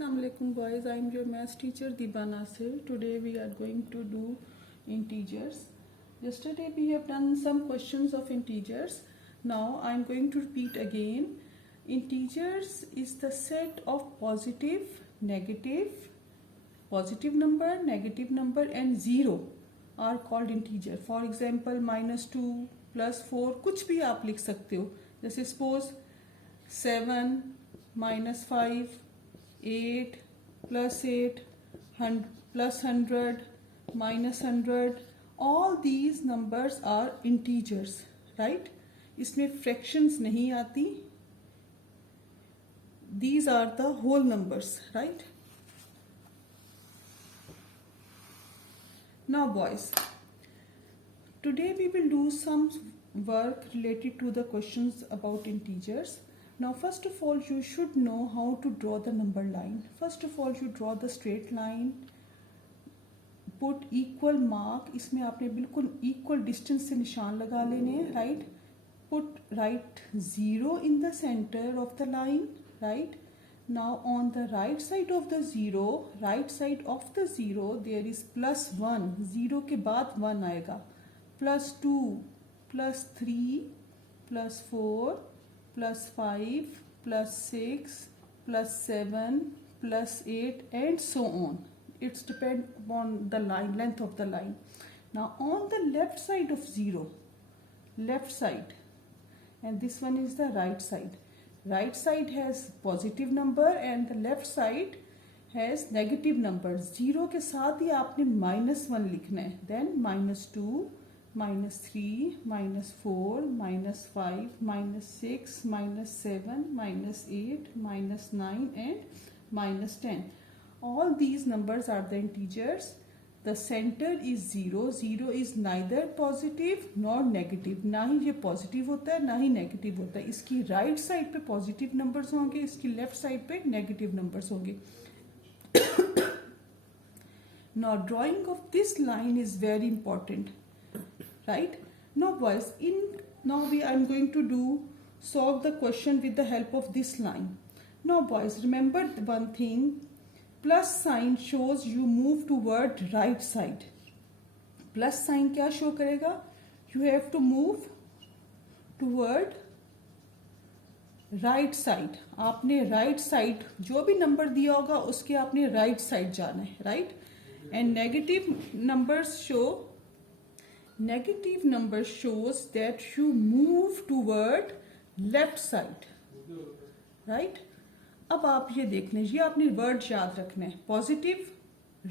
Assalamu alaikum boys, I am your maths teacher Diba Nasir. Today we are going to do integers. Yesterday we have done some questions of integers. Now I am going to repeat again. Integers is the set of positive number and 0 are called integer. For example -2 +4 कुछ भी आप लिख सकते हो. जैसे suppose 7 -5 8 +8 +100 -100, all these numbers are integers, right? इसमें fractions नहीं आती. These are the whole numbers, right? Now boys, today we will do some work related to the questions about integers. Now first of all you should know how to draw the number line. First of all you draw the straight line, put equal mark. इसमें आपने बिल्कुल equal distance से निशान लगा लेने हैं, right? Put write 0 in the center of the line, right? Now on the right side of the 0, there is +1. 0 के बाद 1 आएगा. +2 +3 +4 +5 +6 +7 +8 and so on. It's depend upon the line, length of the line. Now on the left side of 0, left side, and this one is the right side. Right side has positive number and the left side has negative number. 0 के साथ ही आपने -1 लिखना है. Then -2 -3 -4 -5 -6 -7 -8 -9 and -10. All these numbers are the integers. The center is 0. 0 is neither positive nor negative. ना ही ये positive होता है ना ही negative होता है. इसकी right side पे positive numbers होंगे, इसकी left side पे negative numbers होंगे. Now drawing of this line is very important. Right? Now boys, I'm going to solve the question with the help of this line. Now boys, remember one thing, plus sign shows you move toward right side. Plus sign क्या show करेगा? You have to move toward right side. आपने right side, जो भी number दिया होगा उसके आपने right side जाना है, right? And negative number shows that you move toward left side, right? अब आप ये देख लें, ये आपने वर्ड याद रखना है. पॉजिटिव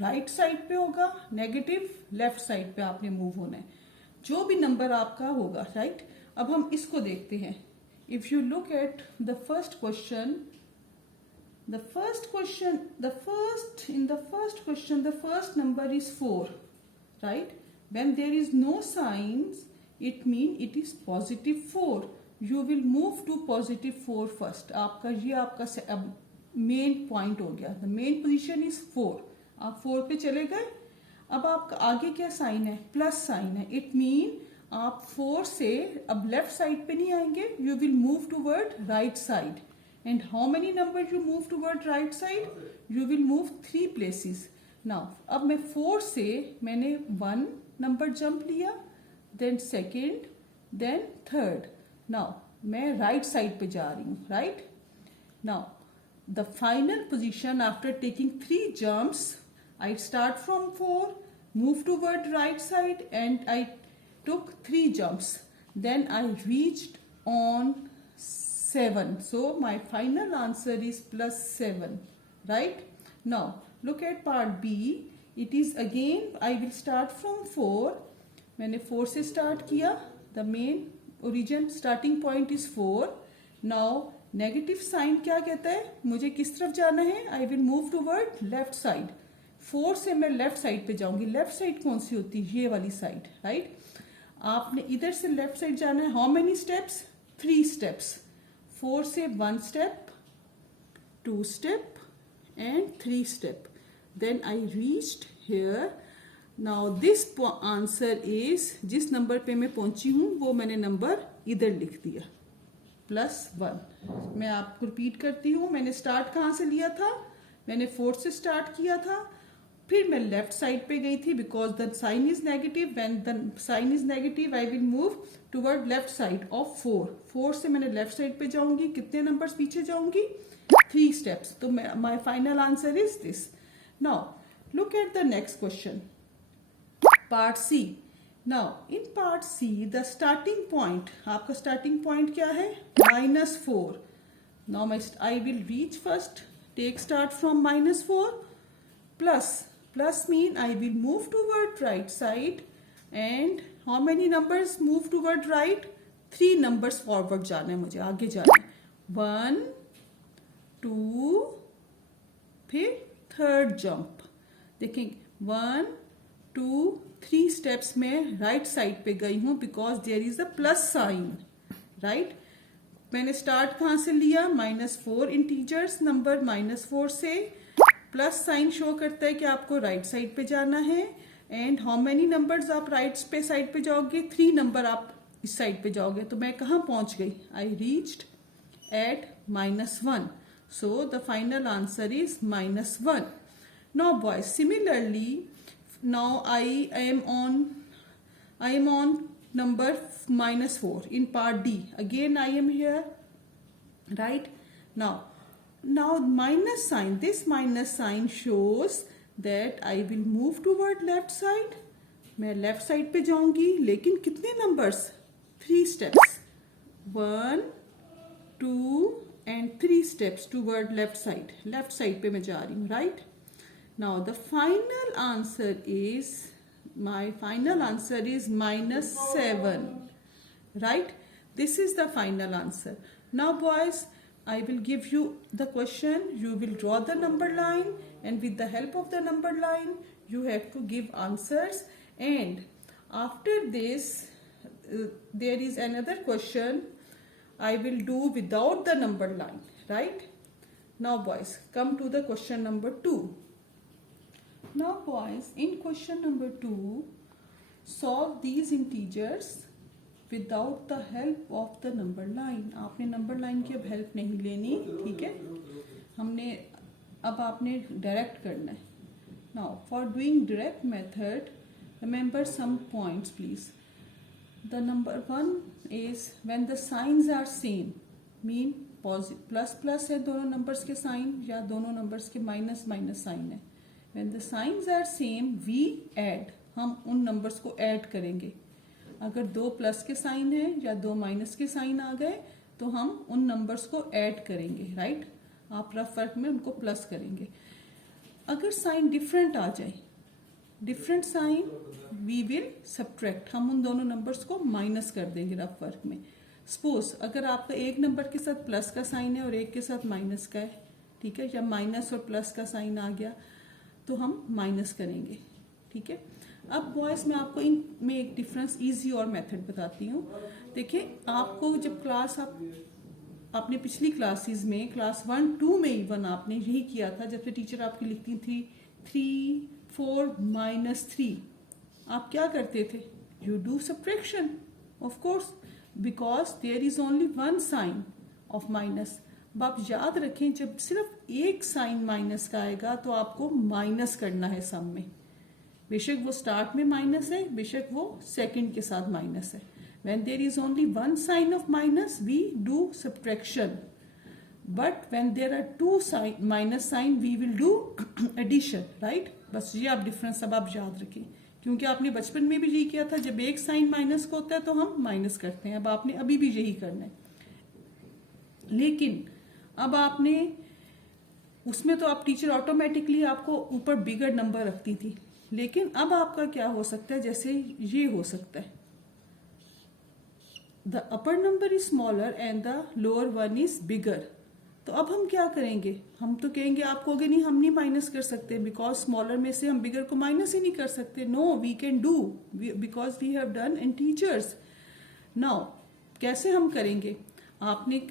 राइट साइड पे होगा, नेगेटिव लेफ्ट साइड पे आपने मूव होना है. जो भी नंबर आपका होगा, राइट? अब हम इसको देखते हैं. If you look at the first question, the first number is 4, right? When there is no signs, it means it is +4. You will move to +4 first. आपका मेन पॉइंट हो गया. The main position is 4. आप 4 पे चले गए. अब आपका आगे क्या साइन है? प्लस साइन है. इट मीन आप 4 से अब लेफ्ट साइड पे नहीं आएंगे. You will move toward right side. And how many numbers you move toward right side? You will move 3 places. Now, अब मैं 4 से मैंने 1 नंबर जंप लिया, then second, then third. Now, मैं right side पे जा रही हूँ, right? Now, the final position after taking 3 jumps, I start from 4, move toward right side, and I took 3 jumps. Then I reached on 7. So my final answer is +7, right? Now look at part B. It is again, I will start from 4. मैंने 4 से start किया. The main origin starting point is 4. Now negative sign क्या कहता है? मुझे किस तरफ जाना है? I will move toward left side. 4 से मैं left side पे जाऊंगी. Left side कौन सी होती है? ये वाली side, right? आपने इधर से left side जाना है. How many steps? 3 steps. 4 से 1 step, 2 step and 3 step. Then I reached here. Now this answer is, जिस नंबर पे मैं पहुंची हूँ वो मैंने नंबर इधर लिख दिया. +1. मैं आपको रिपीट करती हूँ, मैंने स्टार्ट कहाँ से लिया था? मैंने 4 से स्टार्ट किया था, फिर मैं लेफ्ट साइड पे गई थी because the sign is negative. When the sign is negative I will move toward left side of 4. 4 से मैंने लेफ्ट साइड पे जाऊंगी. कितने नंबर्स पीछे जाऊंगी? 3 steps. तो my final answer is this. Now look at the next question, part C. Now in part C the starting point, आपका starting point क्या है? -4. Now I will reach first, take start from -4. Plus mean I will move toward right side, and how many numbers move toward right? 3 numbers forward जाना है मुझे, आगे जाना है. 1 2, फिर थर्ड जंप. देखें 1 2 3 स्टेप्स में राइट साइड पे गई हूं because there is a plus sign. Right, मैंने स्टार्ट कहां से लिया? -4 इंटीजर्स नंबर -4 से. प्लस साइन शो करता है कि आपको राइट साइड पे जाना है. एंड हाउ मेनी नंबर्स आप राइट पे साइड पे जाओगे? 3 नंबर आप इस साइड पे जाओगे. तो मैं कहां पहुंच गई? I reached eight -1. So the final answer is -1. Now boys, similarly, now I am on number -4 in part D. Again I am here, right? Now minus sign, this minus sign shows that I will move toward left side. मैं left side पे जाऊंगी, लेकिन कितने numbers? 3 steps. 1 2 and 3 steps toward left side. Left side पे मैं जा रही हूँ. Right, now the final answer is, my final answer is -7. Right, this is the final answer. Now boys, I will give you the question. You will draw the number line, and with the help of the number line you have to give answers. And after this there is another question I will do without the number line. Right, now boys, come to the question number 2. Now boys, in question number 2, solve these integers without the help of the number line. आपने number line की अब help नहीं लेनी, ठीक है? हमने अब आपने डायरेक्ट करना है. Now for doing direct method, remember some points please. The number 1 is when the signs are same, mean plus है दोनों नंबर्स के साइन, या दोनों नंबर्स के माइनस साइन है. When the signs are same we add, हम उन numbers को ऐड करेंगे. अगर 2 प्लस के साइन है या 2 माइनस के साइन आ गए तो हम उन नंबर्स को ऐड करेंगे. राइट, आप रफ वर्क में उनको प्लस करेंगे. अगर साइन डिफरेंट आ जाए, different sign, we will subtract, हम उन दोनों नंबर्स को माइनस कर देंगे रफ वर्क में. सपोज अगर आपका एक नंबर के साथ प्लस का साइन है और एक के साथ माइनस का है, ठीक है, या माइनस और प्लस का साइन आ गया तो हम माइनस करेंगे. ठीक है, अब बॉयज मैं आपको इनमें एक डिफरेंस इजी और मेथड बताती हूँ. देखिए, आपको जब क्लास आपने पिछली क्लासेस में क्लास 1 2 में इवन आपने यही किया था. जब से टीचर आपकी लिखती थी 3 4 -3, आप क्या करते थे? You do subtraction of course, because there is only 1 sign of minus. अब आप याद रखें, जब सिर्फ एक साइन माइनस का आएगा तो आपको माइनस करना है सम में. बेशक वो स्टार्ट में माइनस है, बेशक वो सेकंड के साथ माइनस है. when there is only 1 sign of minus we do subtraction, but when there are 2 minus sign we will do addition. right, बस ये आप डिफरेंस अब आप याद रखें, क्योंकि आपने बचपन में भी यही किया था. जब एक साइन माइनस का होता है तो हम माइनस करते हैं. अब आपने अभी भी यही करना है, लेकिन अब आपने उसमें तो आप टीचर ऑटोमेटिकली आपको ऊपर बिगर नंबर रखती थी, लेकिन अब आपका क्या हो सकता है? जैसे ये हो सकता है, the upper number is smaller and the lower one is bigger. तो अब हम क्या करेंगे? हम तो कहेंगे, आप कहोगे नहीं हम नहीं माइनस कर सकते बिकॉज स्मॉलर में से हम बिगर को माइनस ही नहीं कर सकते. No, we can do because we have done integers. Now कैसे हम करेंगे?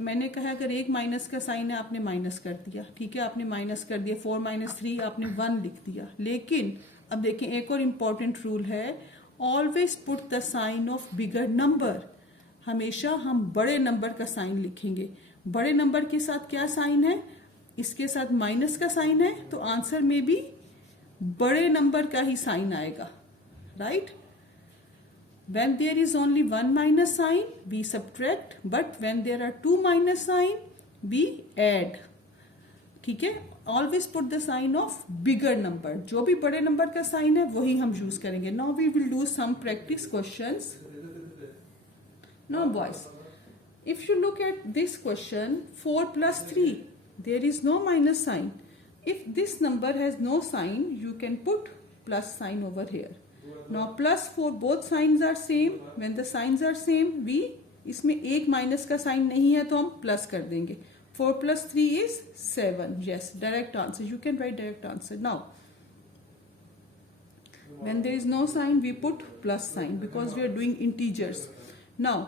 मैंने कहा अगर एक माइनस का साइन है आपने माइनस कर दिया, ठीक है, आपने माइनस कर दिया. 4 - 3 आपने 1 लिख दिया. लेकिन अब देखें, एक और इम्पॉर्टेंट रूल है, always put the sign of bigger number. हमेशा हम बड़े नंबर का साइन लिखेंगे. बड़े नंबर के साथ क्या साइन है? इसके साथ माइनस का साइन है तो आंसर में भी बड़े नंबर का ही साइन आएगा, right? When there is only one minus sign, we subtract, but when there are two minus sign, we add. ठीक है? Always put the sign of bigger number. जो भी बड़े नंबर का साइन है वही हम यूज करेंगे. Now we will do some practice questions. Now boys, if you look at this question, 4 plus 3, there is no minus sign. If this number has no sign, you can put plus sign over here. Now plus 4, both signs are same. When the signs are same, we इसमें एक minus का sign नहीं है तो हम plus कर देंगे. 4 plus 3 is 7. Yes, direct answer. You can write direct answer. Now, when there is no sign, we put plus sign because we are doing integers. Now,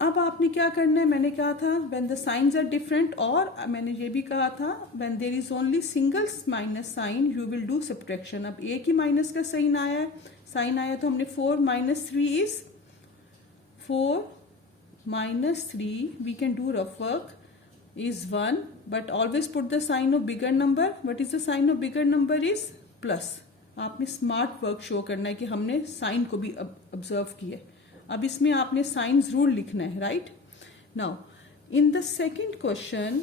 अब आपने क्या करना है, मैंने कहा था when the signs are different, और मैंने ये भी कहा था when there is only single minus sign you will do subtraction. अब एक ही माइनस का साइन आया तो हमने 4 minus 3 is 4 minus 3, we can do rough work, is 1, but always put the sign of bigger number. What is the sign of bigger number is plus. आपने smart work show करना है कि हमने sign को भी ऑब्जर्व किया है. अब इसमें आपने साइंस रूल लिखना है, right? Now in the second question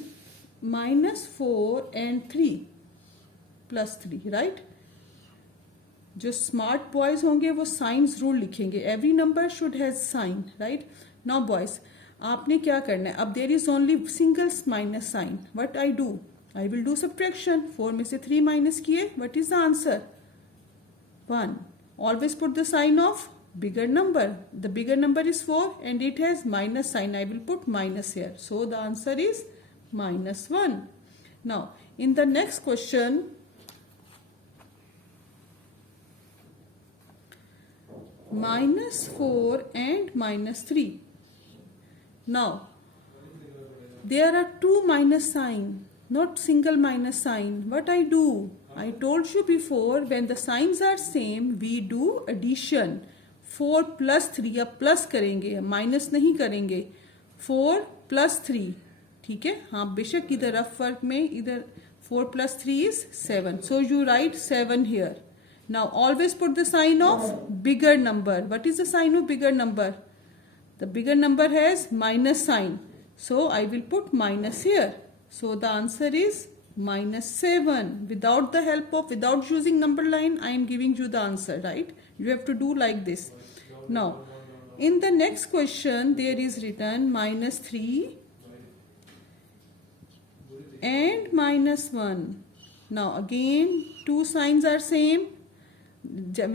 -4 and 3 plus 3, right? जो स्मार्ट बॉयज होंगे वो साइंस रूल लिखेंगे. Every number should has sign, right? Now boys, आपने क्या करना है, अब there is only single minus sign. What I do, I will do subtraction. 4 में से 3 माइनस किए, what is the answer? 1. Always put the sign of bigger number. The bigger number is 4 and it has minus sign. I will put minus here. So the answer is -1. Now in the next question, -4 and -3. Now there are two minus sign, not single minus sign. What I do? I told you before, when the signs are same, we do addition. 4 plus 3, अब plus करेंगे, minus नहीं करेंगे. 4 plus 3, ठीक है? हाँ, बेशक इधर rough work में इधर 4 plus 3 is 7. So you write 7 here. Now always put the sign of bigger number. What is the sign of bigger number? The bigger number has minus sign. So I will put minus here. So the answer is -7. Without using number line, I am giving you the answer, right? You have to do like this. Now, in the next question, there is written -3 and -1. Now again, two signs are same.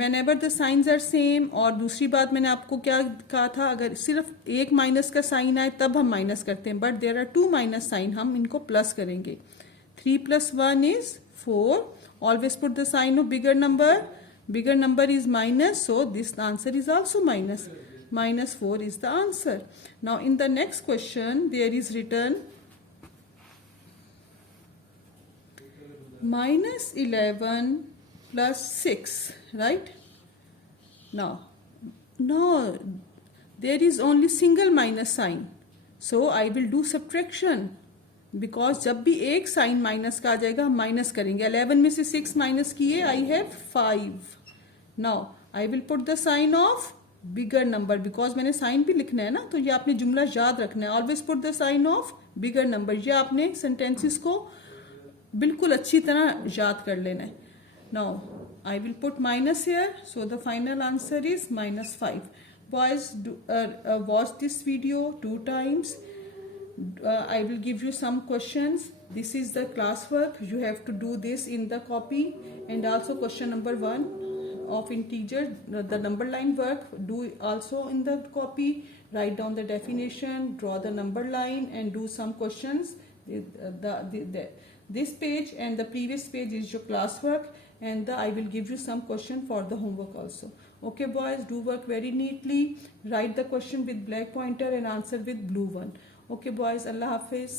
Whenever the signs are same, और दूसरी बात मैंने आपको क्या कहा था, अगर सिर्फ एक माइनस का साइन आए तब हम माइनस करते हैं, but there are two minus sign, हम इनको प्लस करेंगे. 3 plus 1 is 4. Always put the sign of bigger number. Bigger number is minus, so this answer is also minus. -4 is the answer. Now in the next question, there is written -11 plus 6, right? Now there is only single minus sign, so I will do subtraction. Because जब भी एक sign minus का आ जाएगा हम minus करेंगे. 11 में से 6 minus किए, I have 5. Now I will put the sign of bigger number, because मैंने साइन भी लिखना है ना, तो ये आपने जुमला याद रखना है. Always put the sign of bigger number. ये आपने सेंटेंसेस को बिल्कुल अच्छी तरह याद कर लेना है. Now I will put minus here, so the final answer is -5. Boys, watch this video 2 times. I will give you some questions. This is the classwork. You have to do this in the copy, and also question number 1 of integer, the number line work, do also in the copy. Write down the definition, draw the number line, and do some questions. This page and the previous page is your classwork, and I will give you some question for the homework also. Okay boys, do work very neatly. Write the question with black pointer and answer with blue one. Okay boys, Allah Hafiz.